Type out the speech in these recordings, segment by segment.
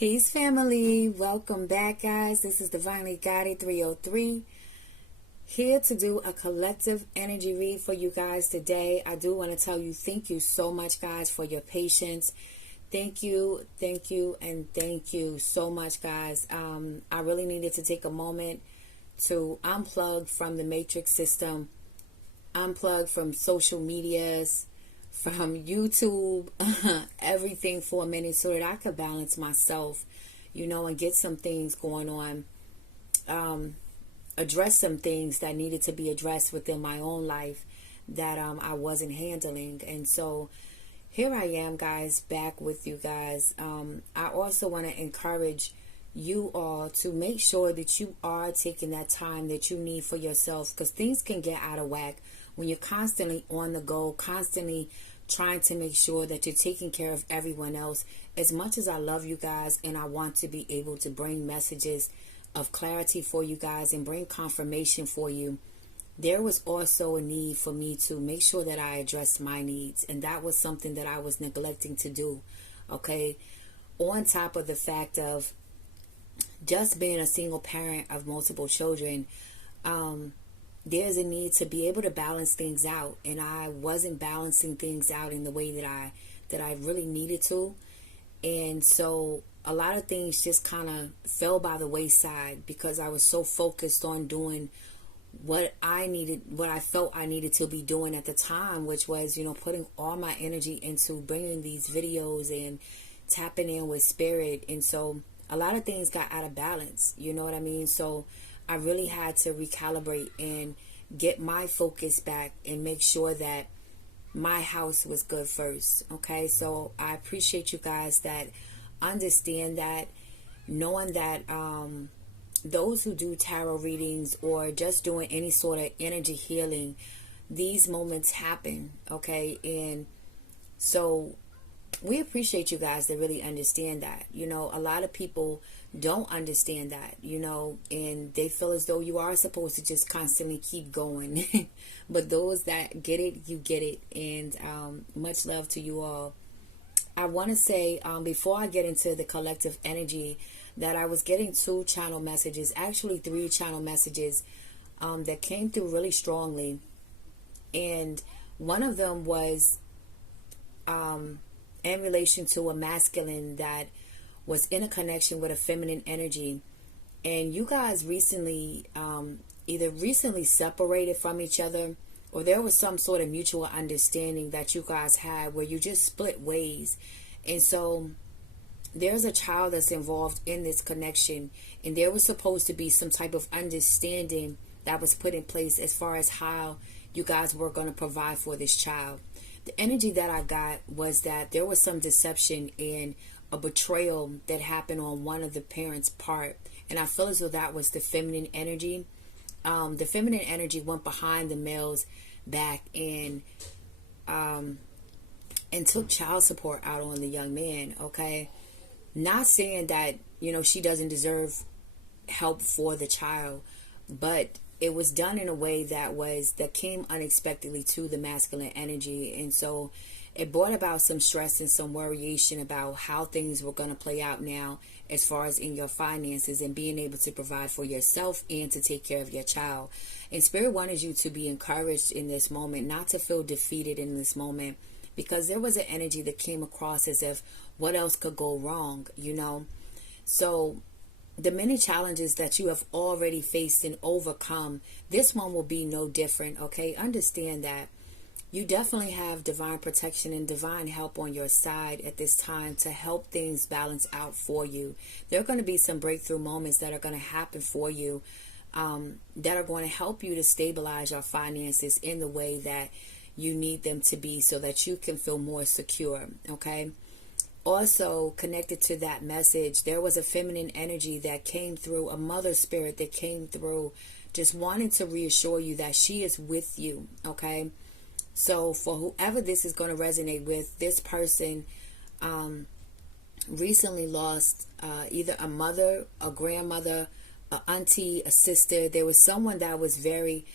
Peace, family. Welcome back, guys. This is Divinely Guided 303. Here to do a collective energy read for you guys today. I do want to tell you thank you so much, guys, for your patience. Thank you, and thank you so much, guys. I really needed to take a moment to unplug from the matrix system, unplug from social medias, from YouTube, everything for a minute so that I could balance myself, and get some things going on, address some things that needed to be addressed within my own life that I wasn't handling. And so here I am, guys, back with you guys. I also want to encourage you all to make sure that you are taking that time that you need for yourself, because things can get out of whack when you're constantly on the go, constantly trying to make sure that you're taking care of everyone else. As much as I love you guys and I want to be able to bring messages of clarity for you guys and bring confirmation for you, there was also a need for me to make sure that I addressed my needs, and that was something that I was neglecting to do. Okay, on top of the fact of just being a single parent of multiple children, there's a need to be able to balance things out, and I wasn't balancing things out in the way that I really needed to. And so a lot of things just kind of fell by the wayside because I was so focused on doing what I felt I needed to be doing at the time, which was, putting all my energy into bringing these videos and tapping in with spirit. And so a lot of things got out of balance, you know what I mean? So I really had to recalibrate and get my focus back and make sure that my house was good first. Okay, so I appreciate you guys that understand that, knowing that those who do tarot readings or just doing any sort of energy healing, these moments happen. Okay, and so we appreciate you guys that really understand that. A lot of people don't understand that, and they feel as though you are supposed to just constantly keep going. But those that get it, you get it. And much love to you all. I want to say, before I get into the collective energy, that I was getting 2 channel messages, actually 3 channel messages, that came through really strongly. And one of them was in relation to a masculine that was in a connection with a feminine energy. And you guys recently, either recently separated from each other, or there was some sort of mutual understanding that you guys had where you just split ways. And so there's a child that's involved in this connection, and there was supposed to be some type of understanding that was put in place as far as how you guys were going to provide for this child. The energy that I got was that there was some deception and a betrayal that happened on one of the parents' part. And I feel as though that was the feminine energy. The feminine energy went behind the male's back and took child support out on the young man. Okay, not saying that she doesn't deserve help for the child, but it was done in a way that came unexpectedly to the masculine energy. And so it brought about some stress and some worryation about how things were going to play out now as far as in your finances and being able to provide for yourself and to take care of your child. And Spirit wanted you to be encouraged in this moment, not to feel defeated in this moment, because there was an energy that came across as if what else could go wrong, So the many challenges that you have already faced and overcome, this one will be no different. Okay, understand that you definitely have divine protection and divine help on your side at this time to help things balance out for you. There are going to be some breakthrough moments that are going to happen for you, that are going to help you to stabilize your finances in the way that you need them to be so that you can feel more secure. Okay. Also connected to that message, there was a feminine energy that came through, a mother spirit that came through, just wanting to reassure you that she is with you. Okay. So for whoever this is going to resonate with, this person recently lost either a mother, a grandmother, a auntie, a sister. There was someone that was very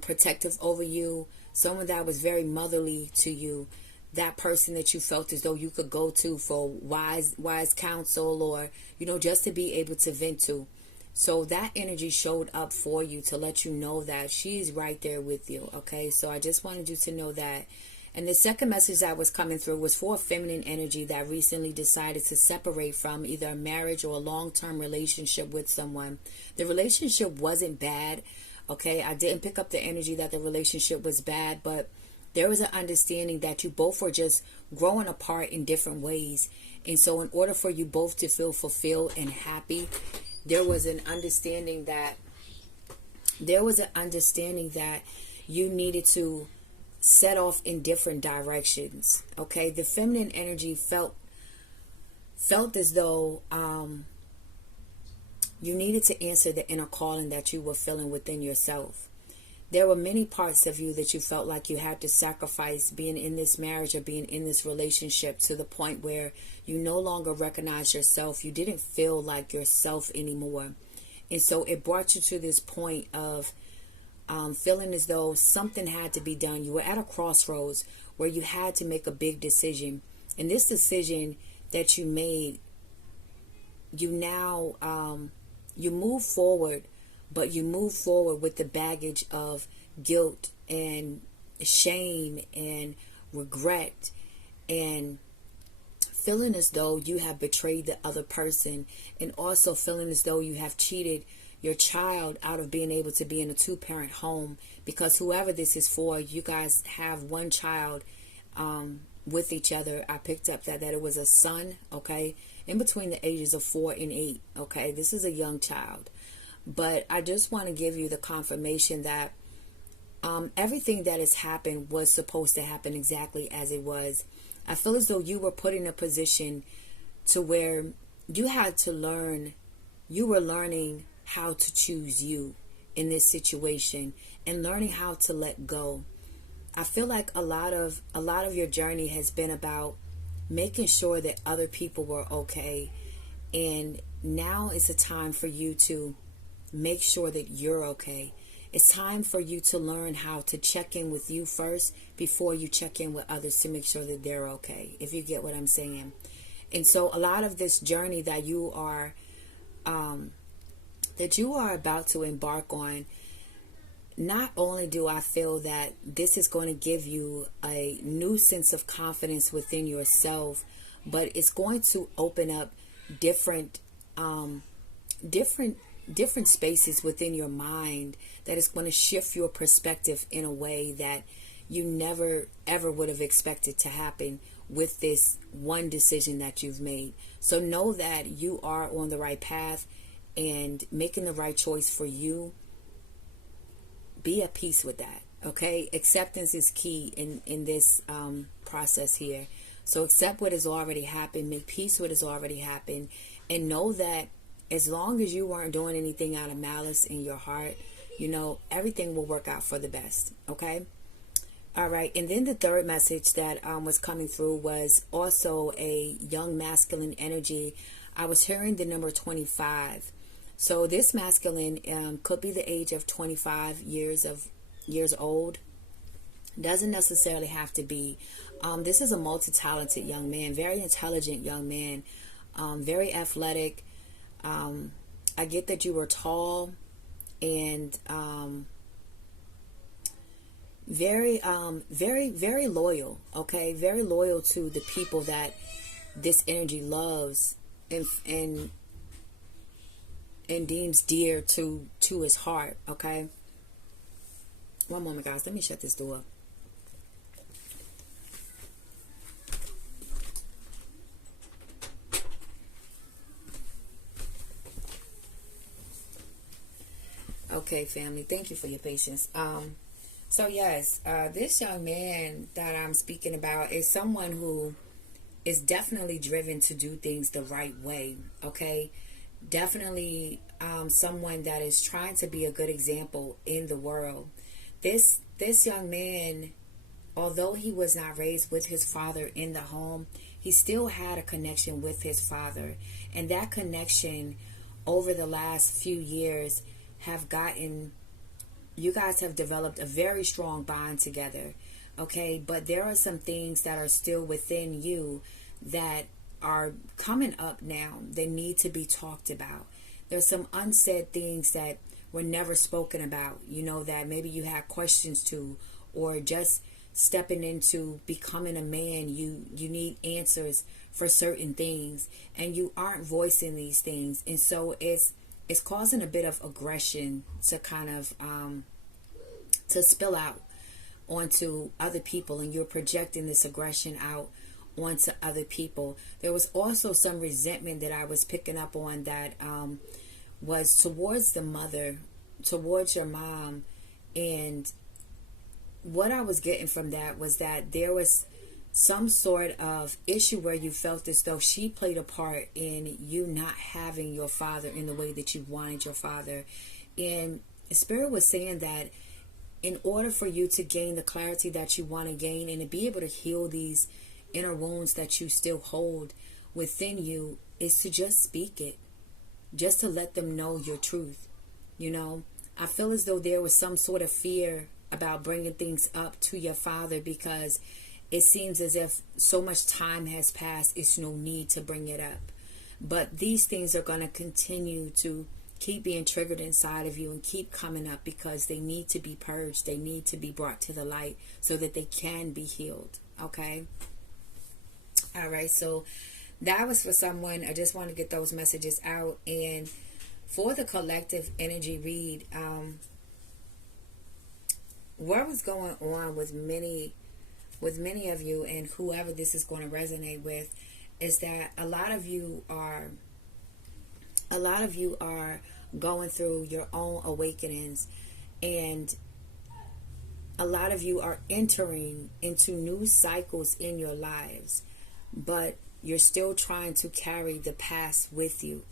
protective over you, someone that was very motherly to you, that person that you felt as though you could go to for wise counsel, or just to be able to vent to. So that energy showed up for you to let you know that she's right there with you. Okay, so I just wanted you to know that. And the second message that was coming through was for a feminine energy that recently decided to separate from either a marriage or a long-term relationship with someone. The relationship wasn't bad. Okay, I didn't pick up the energy that the relationship was bad, but there was an understanding that you both were just growing apart in different ways. And so in order for you both to feel fulfilled and happy, there was an understanding that you needed to set off in different directions. Okay, the feminine energy felt as though you needed to answer the inner calling that you were feeling within yourself. There were many parts of you that you felt like you had to sacrifice being in this marriage or being in this relationship, to the point where you no longer recognize yourself. You didn't feel like yourself anymore. And so it brought you to this point of feeling as though something had to be done. You were at a crossroads where you had to make a big decision. And this decision that you made, you move forward, but you move forward with the baggage of guilt and shame and regret, and feeling as though you have betrayed the other person, and also feeling as though you have cheated your child out of being able to be in a two-parent home, because whoever this is for, you guys have one child with each other. I picked up that it was a son, okay, in between the ages of 4 and 8, okay. This is a young child. But I just want to give you the confirmation that everything that has happened was supposed to happen exactly as it was. I feel as though you were put in a position to where you had to learn, you were learning how to choose you in this situation, and learning how to let go. I feel like a lot of your journey has been about making sure that other people were okay, and now is a time for you to make sure that you're okay. It's time for you to learn how to check in with you first before you check in with others, to make sure that they're okay, if you get what I'm saying. And so a lot of this journey that you are about to embark on, not only do I feel that this is going to give you a new sense of confidence within yourself, but it's going to open up different spaces within your mind that is going to shift your perspective in a way that you never ever would have expected to happen with this one decision that you've made. So know that you are on the right path and making the right choice for you. Be at peace with that, okay? Acceptance is key in this process here. So accept what has already happened, make peace with what has already happened, and know that as long as you weren't doing anything out of malice in your heart, everything will work out for the best, okay? All right, and then the third message that was coming through was also a young masculine energy. I was hearing the number 25. So this masculine could be the age of 25 years old. Doesn't necessarily have to be. This is a multi-talented young man, very intelligent young man, very athletic. I get that you were tall and very loyal, okay? Very loyal to the people that this energy loves and deems dear to his heart, okay? One moment, guys. Let me shut this door. Okay, family. Thank you for your patience. So yes, this young man that I'm speaking about is someone who is definitely driven to do things the right way, okay? Definitely someone that is trying to be a good example in the world. This young man, although he was not raised with his father in the home, he still had a connection with his father. And that connection over the last few years you guys have developed a very strong bond together. Okay, but there are some things that are still within you that are coming up now. They need to be talked about. There's some unsaid things that were never spoken about, that maybe you had questions to, or just stepping into becoming a man, you need answers for certain things, and you aren't voicing these things. And so it's causing a bit of aggression to kind of to spill out onto other people, and you're projecting this aggression out onto other people. There was also some resentment that I was picking up on that was towards the mother, towards your mom. And what I was getting from that was that there was some sort of issue where you felt as though she played a part in you not having your father in the way that you wanted your father. And Spirit was saying that in order for you to gain the clarity that you want to gain and to be able to heal these inner wounds that you still hold within you, is to just speak it, just to let them know your truth. I feel as though there was some sort of fear about bringing things up to your father, because it seems as if so much time has passed, it's no need to bring it up. But these things are going to continue to keep being triggered inside of you and keep coming up, because they need to be purged. They need to be brought to the light so that they can be healed. Okay? All right, so that was for someone. I just want to get those messages out. And for the collective energy read, what was going on with many of you, and whoever this is going to resonate with, is that a lot of you are going through your own awakenings, and a lot of you are entering into new cycles in your lives, but you're still trying to carry the past with you.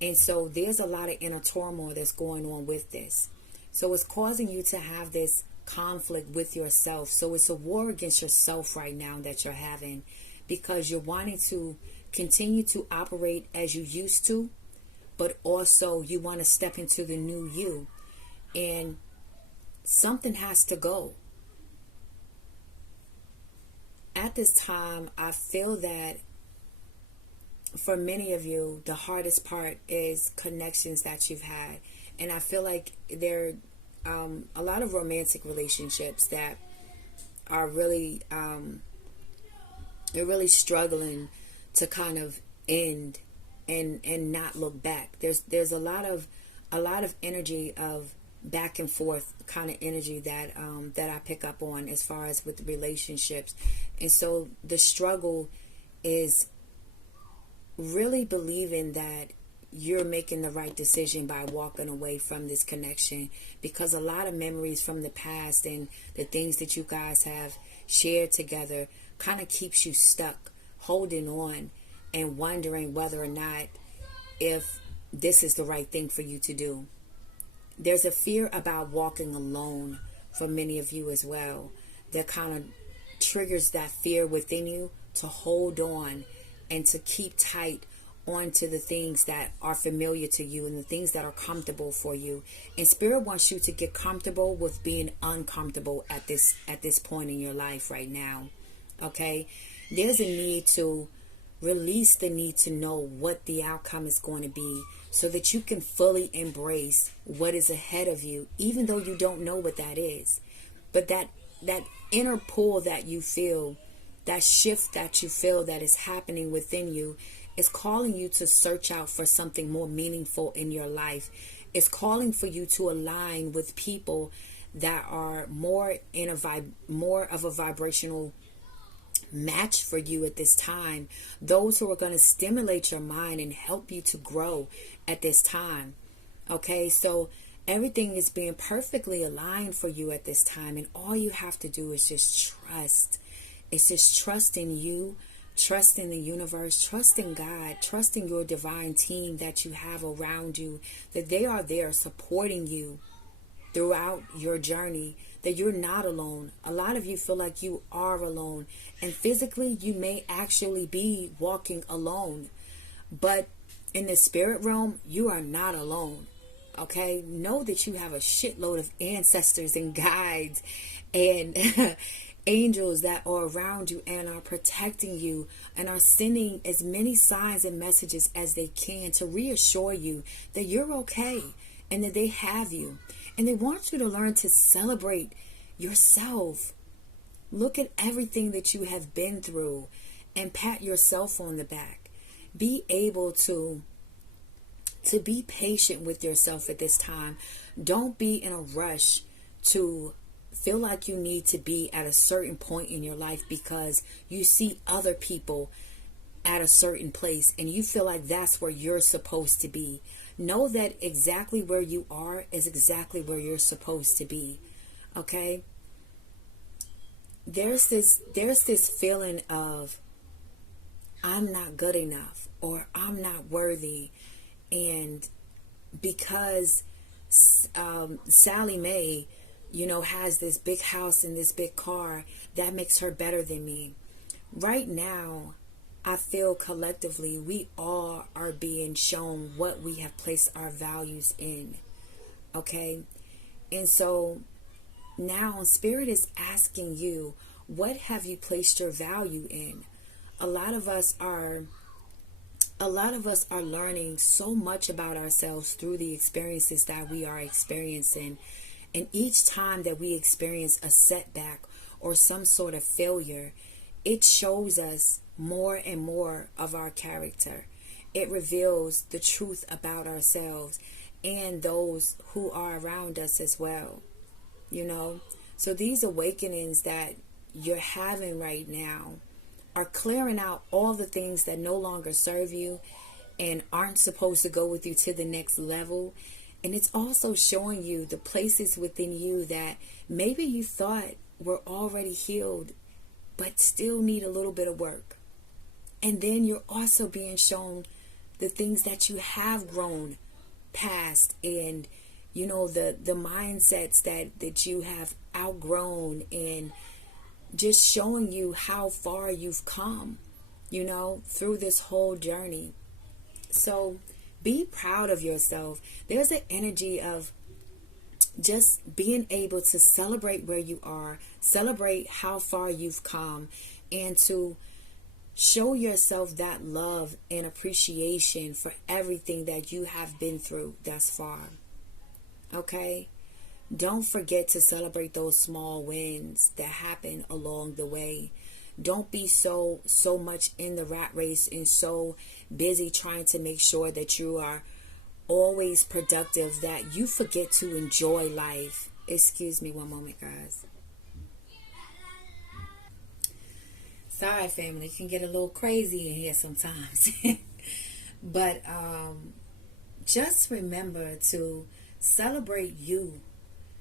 And so there's a lot of inner turmoil that's going on with this. So it's causing you to have this conflict with yourself. So it's a war against yourself right now that you're having, because you're wanting to continue to operate as you used to, but also you want to step into the new you. And something has to go. At this time, I feel that for many of you, the hardest part is connections that you've had. And I feel like there are a lot of romantic relationships that are really, they're really struggling to kind of end and not look back. There's a lot of energy of back and forth kind of energy that that I pick up on as far as with relationships. And so the struggle is really believing that you're making the right decision by walking away from this connection, because a lot of memories from the past and the things that you guys have shared together kind of keeps you stuck, holding on and wondering whether or not if this is the right thing for you to do. There's a fear about walking alone for many of you as well, that kind of triggers that fear within you to hold on and to keep tight onto the things that are familiar to you and the things that are comfortable for you. And Spirit wants you to get comfortable with being uncomfortable at this point in your life right now. Okay? There's a need to release the need to know what the outcome is going to be, so that you can fully embrace what is ahead of you, even though you don't know what that is. But that inner pull that you feel, that shift that you feel that is happening within you, is calling you to search out for something more meaningful in your life. It's calling for you to align with people that are more of a vibrational match for you at this time. Those who are going to stimulate your mind and help you to grow at this time. Okay, so everything is being perfectly aligned for you at this time, and all you have to do is just trust. It's just trust in you, trust in the universe, trust in God, trust in your divine team that you have around you, that they are there supporting you throughout your journey, that you're not alone. A lot of you feel like you are alone, and physically you may actually be walking alone, but in the spirit realm, you are not alone. Okay, know that you have a shitload of ancestors and guides and angels that are around you and are protecting you and are sending as many signs and messages as they can to reassure you that you're okay and that they have you. And they want you to learn to celebrate yourself. Look at everything that you have been through and pat yourself on the back. Be able to be patient with yourself at this time. Don't be in a rush to feel like you need to be at a certain point in your life because you see other people at a certain place and you feel like that's where you're supposed to be. Know that exactly where you are is exactly where you're supposed to be. Okay? There's this feeling of I'm not good enough or I'm not worthy, and because Sally Mae, has this big house and this big car, that makes her better than me. Right now, I feel collectively we all are being shown what we have placed our values in. Okay? And so now Spirit is asking you, what have you placed your value in? A lot of us are learning so much about ourselves through the experiences that we are experiencing. And each time that we experience a setback or some sort of failure, it shows us more and more of our character. It reveals the truth about ourselves and those who are around us as well. So these awakenings that you're having right now are clearing out all the things that no longer serve you and aren't supposed to go with you to the next level. And it's also showing you the places within you that maybe you thought were already healed, but still need a little bit of work. And then you're also being shown the things that you have grown past, and the mindsets that you have outgrown, and just showing you how far you've come, through this whole journey. So be proud of yourself. There's an energy of just being able to celebrate where you are, celebrate how far you've come, and to show yourself that love and appreciation for everything that you have been through thus far. Okay? Don't forget to celebrate those small wins that happen along the way. Don't be so much in the rat race and so busy trying to make sure that you are always productive that you forget to enjoy life. Excuse me one moment, guys. Sorry, family. It can get a little crazy in here sometimes. But just remember to celebrate you.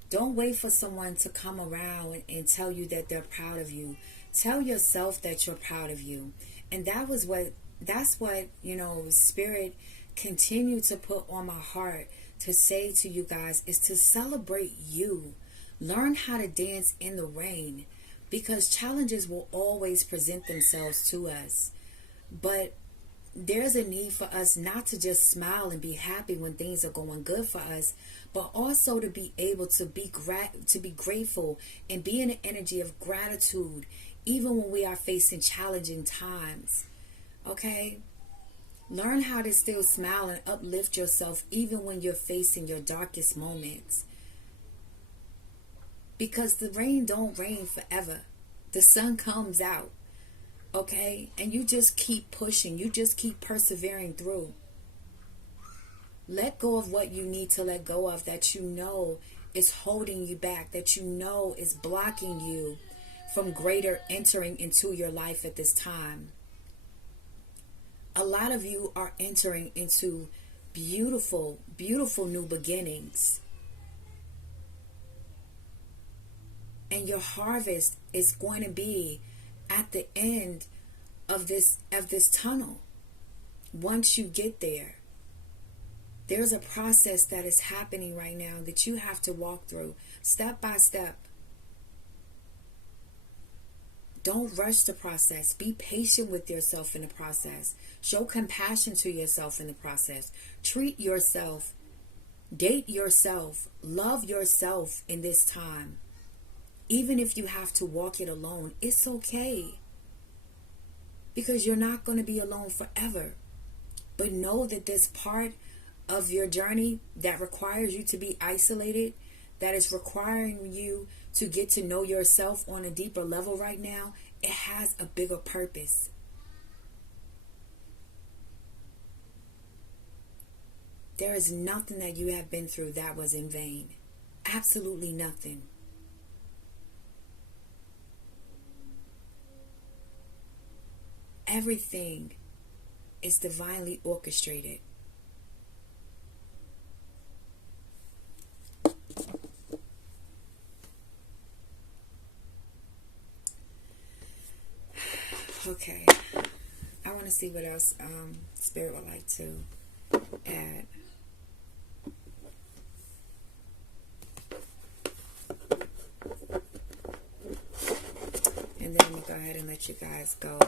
Don't wait for someone to come around and tell you that they're proud of you. Tell yourself that you're proud of you. And that's what Spirit continued to put on my heart to say to you guys, is to celebrate you. Learn how to dance in the rain, because challenges will always present themselves to us. But there's a need for us not to just smile and be happy when things are going good for us, but also to be able to be grateful and be in an energy of gratitude even when we are facing challenging times. Okay? Learn how to still smile and uplift yourself even when you're facing your darkest moments. Because the rain don't rain forever. The sun comes out. Okay? And you just keep pushing. You just keep persevering through. Let go of what you need to let go of, that you know is holding you back, that you know is blocking you from greater entering into your life at this time. A lot of you are entering into beautiful, beautiful new beginnings. And your harvest is going to be at the end of this tunnel. Once you get there, there's a process that is happening right now that you have to walk through step by step. Don't rush the process. Be patient with yourself in the process. Show compassion to yourself in the process. Treat yourself. Date yourself. Love yourself in this time. Even if you have to walk it alone, it's okay. Because you're not going to be alone forever. But know that this part of your journey that requires you to be isolated, that is requiring you to get to know yourself on a deeper level right now, it has a bigger purpose. There is nothing that you have been through that was in vain. Absolutely nothing. Everything is divinely orchestrated. Okay, I want to see what else Spirit would like to add. And then let me go ahead and let you guys go.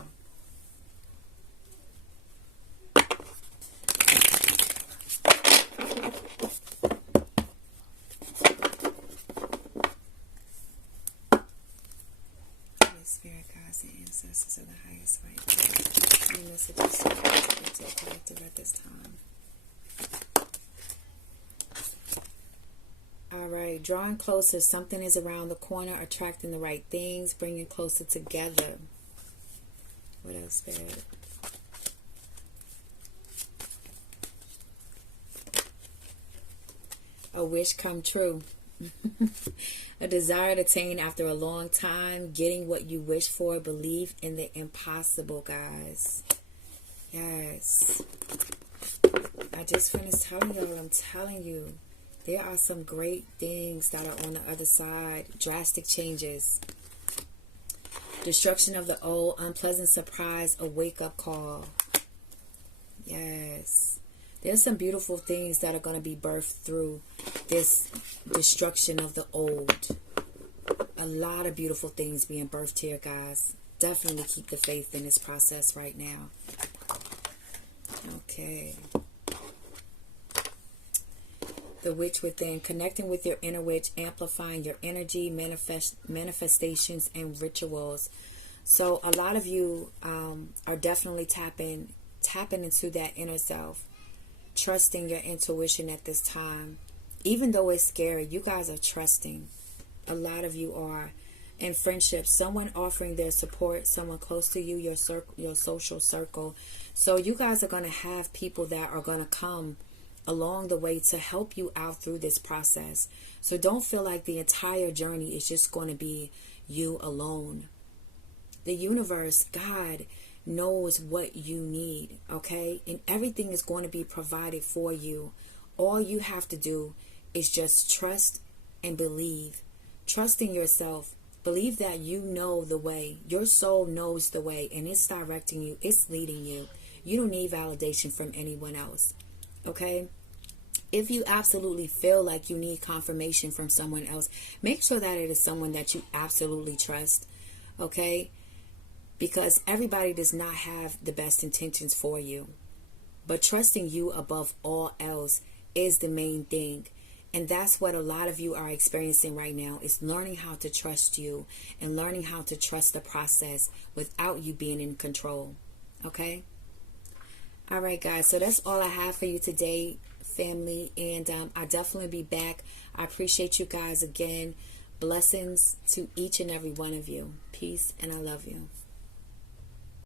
Spirit, guides, and ancestors of the highest right. Any messages to the collective at this time? Alright, drawing closer. Something is around the corner, attracting the right things, bringing closer together. What else, Spirit? A wish come true. A desire to attain after a long time, getting what you wish for. Believe in the impossible, guys. Yes. I just finished telling you what I'm telling you. There are some great things that are on the other side. Drastic changes. Destruction of the old, unpleasant surprise, a wake-up call. Yes. There's some beautiful things that are going to be birthed through this destruction of the old. A lot of beautiful things being birthed here, guys. Definitely keep the faith in this process right now. Okay. The witch within. Connecting with your inner witch, amplifying your energy, manifestations, and rituals. So a lot of you are definitely tapping into that inner self. Trusting your intuition at this time. Even though it's scary, you guys are trusting. A lot of you are. In friendships, someone offering their support, someone close to you, your social circle. So you guys are going to have people that are going to come along the way to help you out through this process. So don't feel like the entire journey is just going to be you alone. The universe, God, knows what you need, okay? And everything is going to be provided for you. All you have to do is just trust and believe. Trust in yourself. Believe that you know the way. Your soul knows the way, and it's directing you. It's leading you. You don't need validation from anyone else, okay? If you absolutely feel like you need confirmation from someone else, make sure that it is someone that you absolutely trust, okay? Because everybody does not have the best intentions for you. But trusting you above all else is the main thing. And that's what a lot of you are experiencing right now, is learning how to trust you and learning how to trust the process without you being in control. Okay? All right, guys. So that's all I have for you today, family. And I'll definitely be back. I appreciate you guys again. Blessings to each and every one of you. Peace, and I love you.